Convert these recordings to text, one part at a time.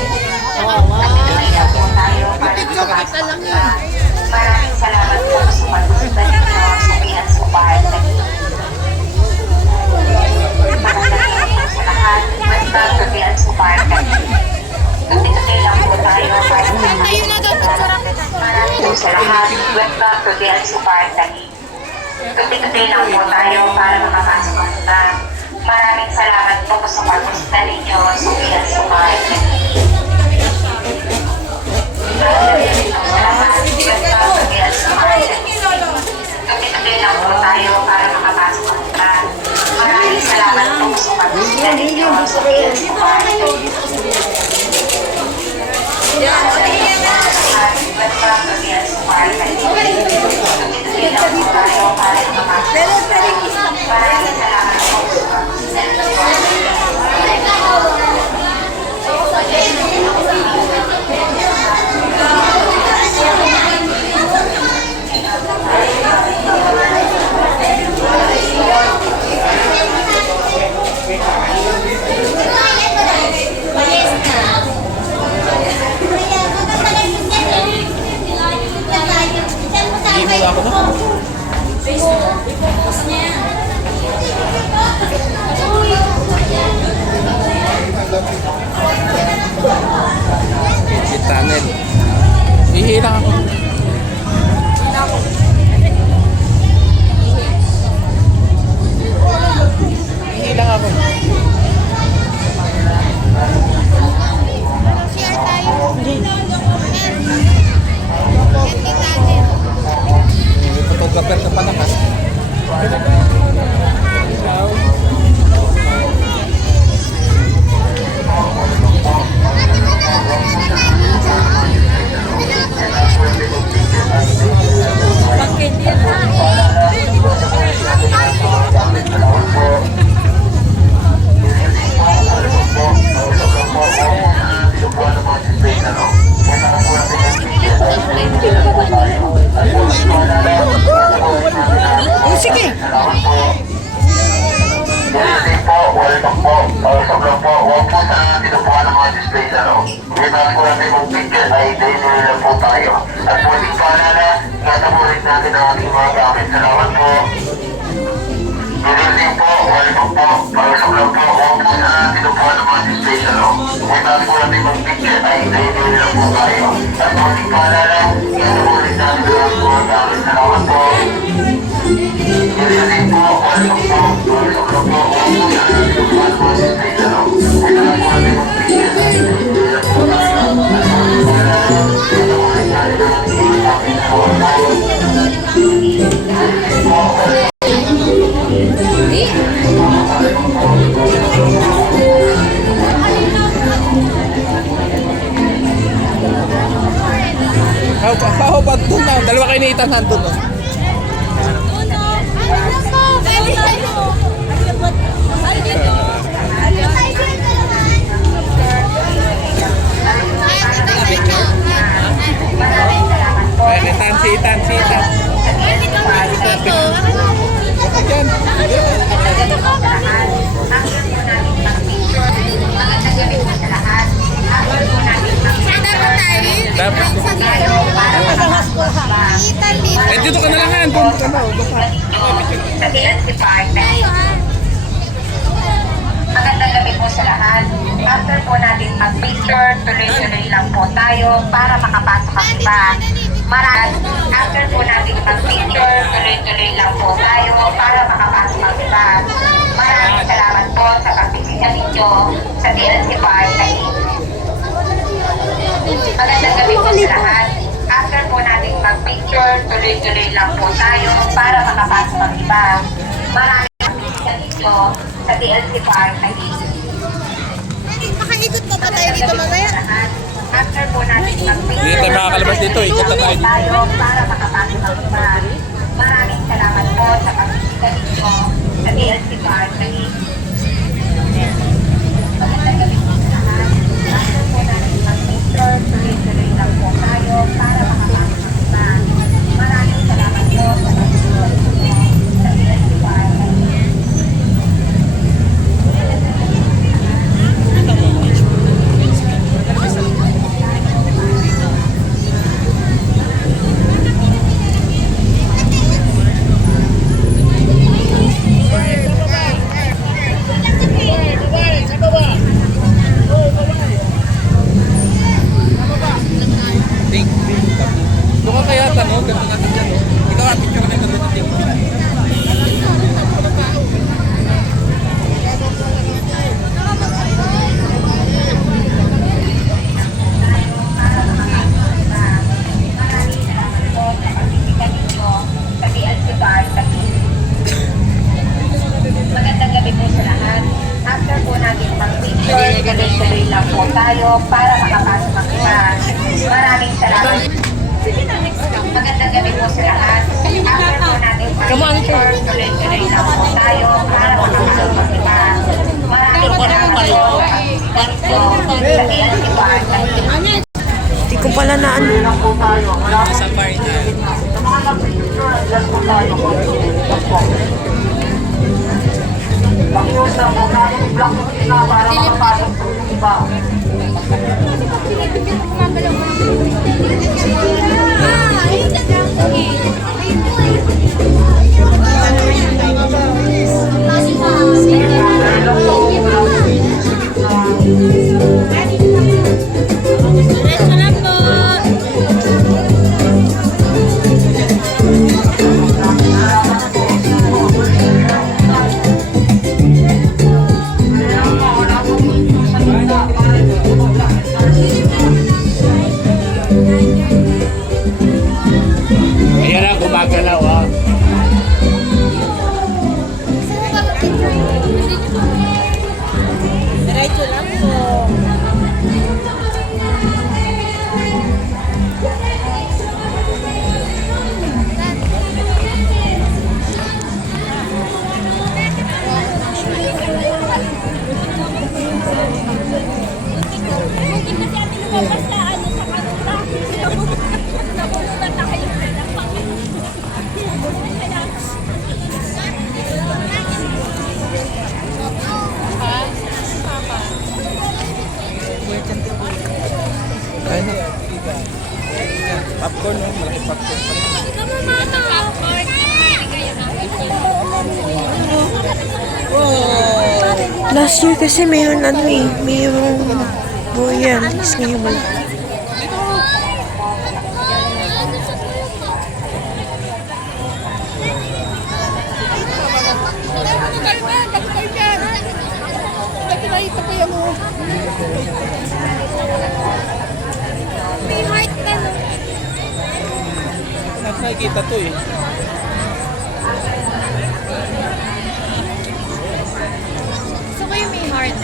Tuloy lang po tayo para makapasok ang iba. Maraming salamat po sa pagsusunod ninyo sa PNC Park. Magandang gabi po sa lahat. Welcome to PNC Park. Tuloy lang po tayo para makapasok ang iba. Maraming po sa lahat. Welcome to PNC Park. Tuloy lang po tayo para makapasok ang iba. Maraming salamat po sa pagsusunod ninyo sa PNC Park. Tuloy lang po tayo para makapasok ang iba. Maraming salamat po sa pagsusunod ninyo sa PNC Park. Welcome to PNC Park. Tuloy lang po tayo para makapasok ang iba. Maraming salamat po sa pagsusunod ninyo. Tunnel. Hihilang ako. Hihilang ako. Share tayo. May photographer ka pala ka. Sige. Welcome po. Sobrang po. Huwag po sa tinupuan ng mga display na no. Dito po natin mong picture ay daily lang po tayo. At pwedeng paalala, natapurin natin ang ating mga gamit. Salamat po. Dito po. Welcome po. Sobrang po. Huwag po sa tinupuan ng mga display na no. Dito po natin mong picture ay daily lang po tayo. At pwedeng paalala, natapurin natin ang ating mga gamit. Salamat po. How about doon na? Dalawa kayo ni Ethan Hunt doon. Tansi. Dito ka na lang han. Doon ka na. Magandang gabi po sa lahat. After po natin mag-picture, tuloy-tuloy lang po tayo para makapasok ang iba. After po natin mag-picture, tuloy-tuloy lang po tayo para makapasok ang iba. Maraming salamat po sa pagbisita ninyo sa PNC Park. Magandang gabi po sa lahat. After po natin mag-picture, tuloy-tuloy lang po tayo para makapasok ang iba. Maraming pagbisita ninyo sa PNC Park. Makaikot pa ba tayo dito mamaya? After po natin mag-picture, Hindi tayo makakalabas dito. Ikot na tayo dito. para makapasok ang iba. Maraming salamat po sa pagbisita ninyo sa PNC Park. Magandang gabi po sa lahat. After po natin mag-picture, tuloy-tuloy lang po tayo para makapasok ang iba. Maraming salamat po sa pagbisita ninyo sa PNC Park. makapasok ang iba. Maraming salamat. Magandang gabi po sa lahat. After po natin mag-picture, tuloy-tuloy lang po tayo para makapasok ang iba. Maraming salamat po. Sa PLC Park. Hindi ko pala na ano. Lang po tayo. Maraming Sa bar na. sa mga mag-picture, lang po tayo. Lang po. Pakiusap po natin i-block po sila para makapasok po yung iba. Diretso lang po. Ayan na, gumagalaw ah. Diretso lang po. Ayun na. Popcorn, no? Malaki popcorn pa rin. Last year kasi mayroon ano eh. Mayroong buyan. Tapos ngayon wala. May heart ka no? Nakikita to eh. Gusto ko yung may heart.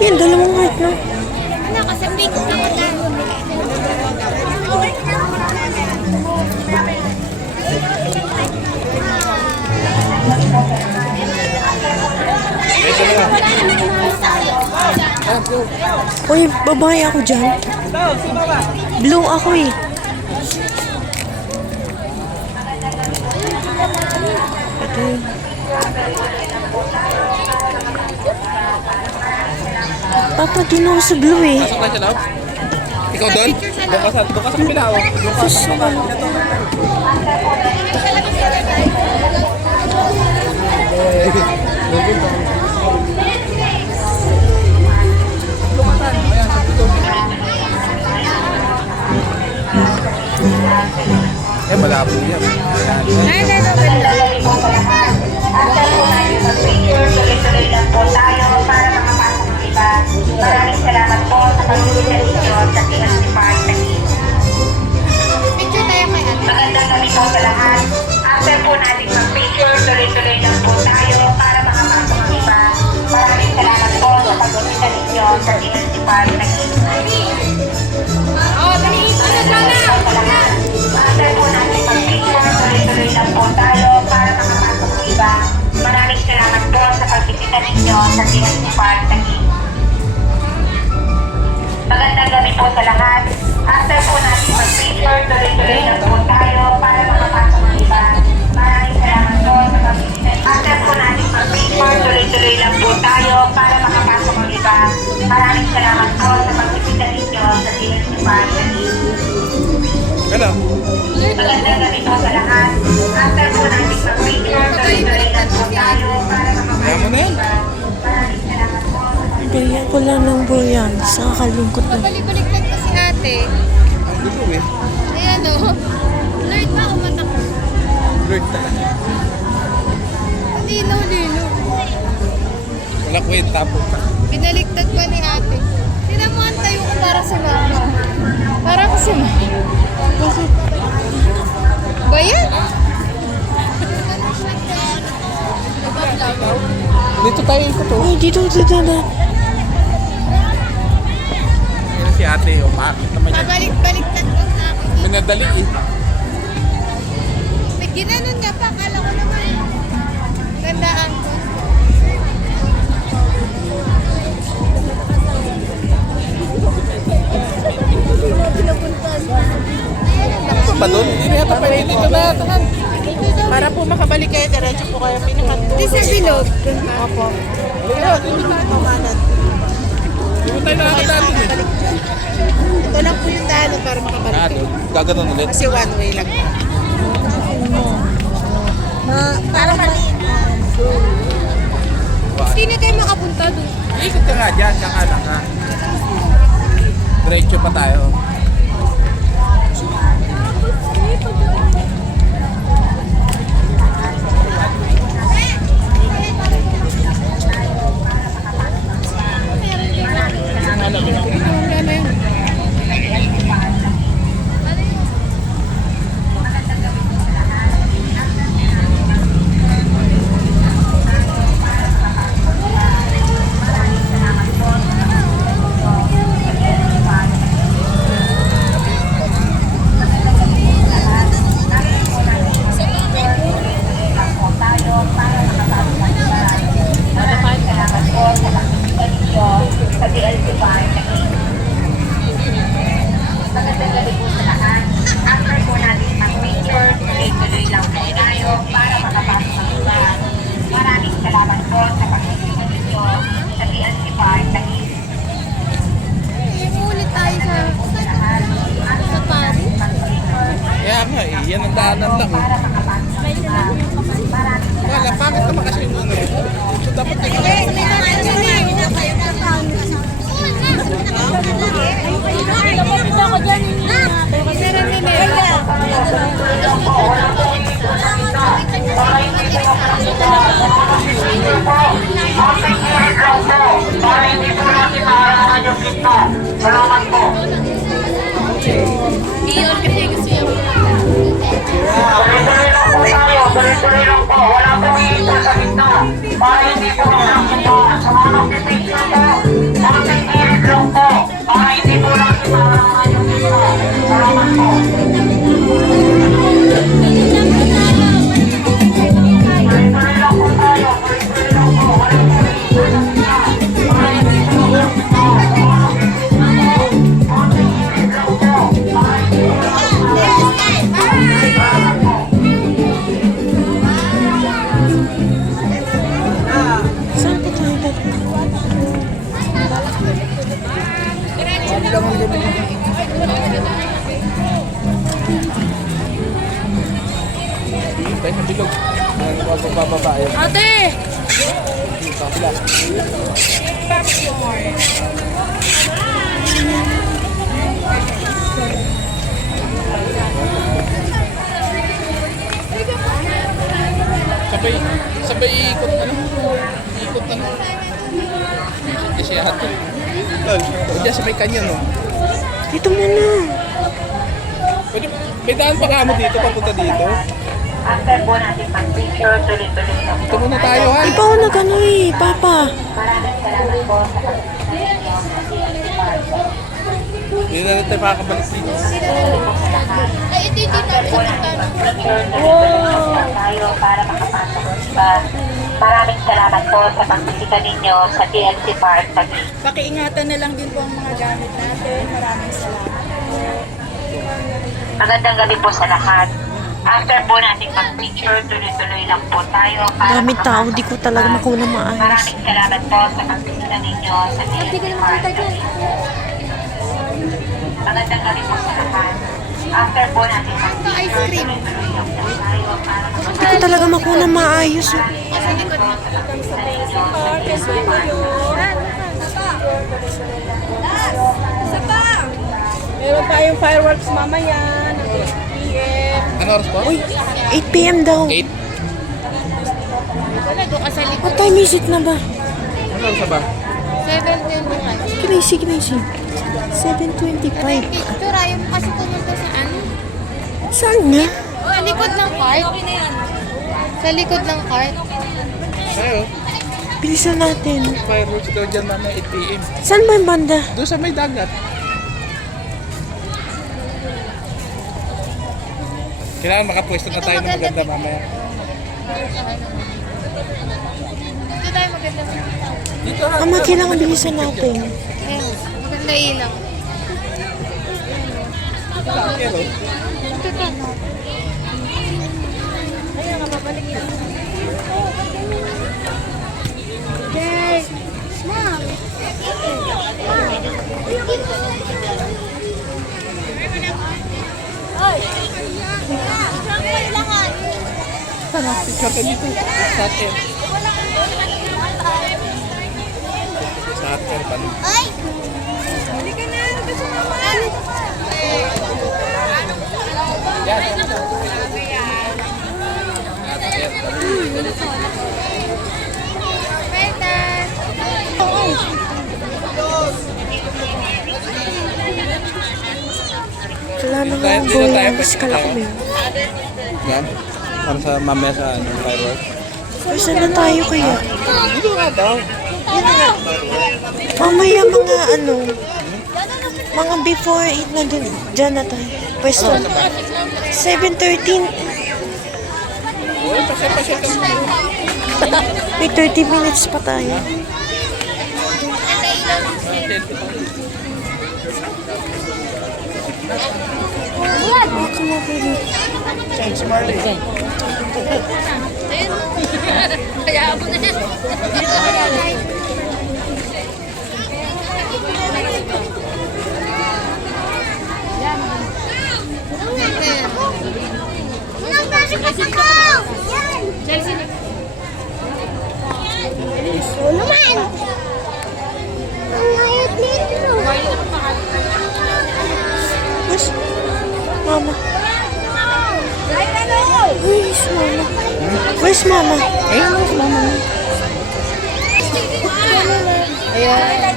Yan, dalawang heart na. Ano kasi big na ako dyan. Ito na. Uy, babae ako dyan. Blue ako eh. Ito yun. Papa, doon ako sa blue eh. Pasok na siya, love. Ikaw doon? Doon ka sa kabila, oh. Doon ka sa kabila. Eh, malabo yan. Magandang po sa lahat. After po natin mag-picture, tuloy-tuloy lang po tayo para makapasok ang iba. Maraming salamat po sa pagbibigay ninyo sa PLC Park. Picture tayo kay Ate. Magandang gabi po sa lahat. After po natin mag-picture, tuloy-tuloy lang po tayo para makapasok ang iba. Maraming salamat po sa pagbibigay ninyo sa PLC Park. Oh, dali. Ano sana? Sa lahat. After po natin mag-picture, tuloy-tuloy lang po tayo para makapasok ang iba. Maraming salamat po sa pagbibigay ninyo sa PLC Park. Magandang gabi po sa lahat. After po natin mag-picture, tuloy-tuloy lang po tayo para makapasok ang iba. Maraming salamat po sa pagbibigay. After po natin mag-picture, tuloy-tuloy lang po tayo para makapasok ang iba. Maraming salamat po sa pagbibigay ninyo sa PLC Park. Ano? Magandang gabi po sa lahat. After po natin mag-picture, tuloy-tuloy lang po tayo para makapasok Kaya mo na yan. Maraming salamat po sa Ganyan ko lang ng buyan. Sa kalungkot na. Balik-baliktad pa si Ate. Ang gulo eh. Ayan o. Lord ba umatak? Lord talaga. Lino. Wala kwenta po. Binaliktad pa ni Ate. Tinan mo ang tayo ko para sa mama. Para ko si mama. Bakit? Ba yan? Dito tayo ikot oh. Ay, dito na. kasi, o bakit naman yan? Pabalik-baliktad ko sa akin. Minadali eh. May ginanon nga pa, akala ko naman. Gandaan ko. Ano ba doon? Hindi na yata pwede dito na. Tahan. Para po makabalik kayo, diretso po kayo pinakantulog. Di sa bilog. Opo. Pero hindi po kumanan. Hindi mo tayo nakakadaan dun eh. Ito lang po yung daanan para makabalik kayo. Doon. Gaganon ulit. Kasi one way lang. Para maliit. Hindi na tayo makapunta doon. Ikot ka nga dyan, kakalang ha. Diretso pa tayo. Sa DLC Park. Magandang gabi po sa lahat. After po natin mag-picture, tuloy-tuloy lang po tayo para makapasok ang iba. Maraming salamat po sa pagkakita ninyo sa DLC Park. Ulit tayo sa Paris. Kaya nga eh, yan ang daanan lang eh. Wala, bakit naman kasi yung ano eh? So dapat Para hindi po natin maharangan yung gitna. Salamat po. Iyon kasi gusto niya. Tuloy-tuloy lang po tayo. Tuloy-tuloy lang po. Wala pong iito sa gitna. Para hindi po makakita. Sa mga magpipicture po, magpipirit lang po. Para hindi po natin maharangan yung gitna. Salamat po. Tuloy-tuloy lang po tayo. Tuloy-tuloy lang po. Wala pong iito sa gitna. Para hindi po makakita. Sa mga magpipicture po, magpipirit lang po. Para hindi po Saan po tayo dadaan? tayo sa bilog. Bababa yun. Ate! Kabila. Sabay ikot ano? Ikot ano? Kasi hato. Diyan sa may kanya no? Dito muna. Pwede, may daan pa kamo dito, papunta dito. After po natin mag-picture, tuloy-tuloy lang Ito po. muna tayo ha. Di pa ako nag-ano eh, Papa. Maraming salamat po sa pagkakita ninyo sa DLC Park. Hindi na natin makakabalik dito. Ay, ito yung dito Po natin mag-picture, tuloy-tuloy lang po tayo para makapasok ang iba. Maraming salamat po sa pagbisita ninyo sa DLC Park. Pakiingatan na lang din po ang mga gamit natin. Maraming salamat. Magandang gabi po sa lahat. After po natin mag-picture, tuloy-tuloy lang po tayo. Para Dami tao, di ko talaga makuna maayos. Maraming salamat po sa pagbisita ninyo sa DLC Park. Magandang gabi po sa lahat. After po natin ice cream. tuloy-tuloy lang po tayo. Para Di ko talaga makuna maayos. eh. Sa likod mo. Meron tayong fireworks mamaya ng 8 p.m. Ano oras po? Uy, 8 p.m. daw. 8? Wala, doon ka sa likod. What time is it na ba? Ano oras na ba? 7:10 mo nga. Kinaysi. 7:25. Picture, ayaw mo kasi pumunta sa ano? Saan nga? Sa likod ng cart. Sa likod ng cart. Tayo. Bilisan natin. Fireworks daw dyan mamaya 8 p.m. Saan ba yung banda? Doon sa may dagat. Kailangan makapwesto na tayo ng maganda mamaya. Dito tayo maganda. Dito ha. Mama, kailangan bilisan natin. Ayun, maganda ilaw. Pero, Dito. Ayun, mababalik yun. Guys, Mom. sana, picture ka dito. Sa atin. Sa atin, paano? Ay! Halika na! Gusto mo ba? Yan. Pwede! Wala na nga ang buyan. Mas kala ko ba yun? Yan. Para sa mamaya sa fireworks. Pero saan na tayo kaya? Dito nga daw. Mamaya mga before 8 na dun, dyan na tayo. Pwesto. 7:13. Uy, pasya-pasya ka muna. May 30 minutes pa tayo. Baka mabili. Change Marley. Kaya ako na. Unang beses pa sa ko! Yan! Chelsea na. Oo naman! Ang layot nito! Mas, mama. Where's mama? Where's mama? Ayun, mama. Ayan.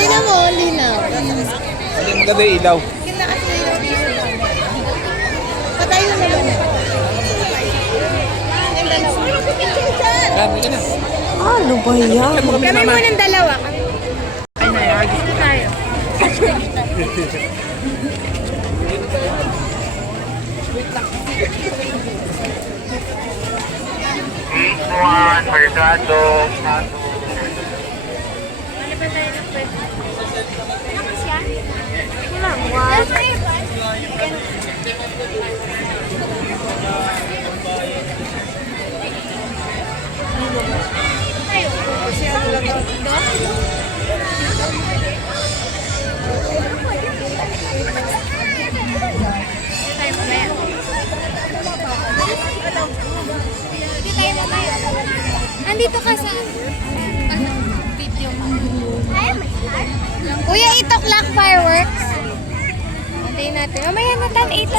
Tingnan mo, linaw. Hindi maganda yung ilaw. Patayo na naman. Yan, hindi na. Ano ba yan? Kami mo ng dalawa. Ay, nayagis ko tayo. Juan, Mercado, Ano ba tayo ng pwede? Ano siya? Kulang, one. Andito ka sa video mo. Kuya, 8 o'clock fireworks. Antayin natin. Mamaya na 8 o'clock.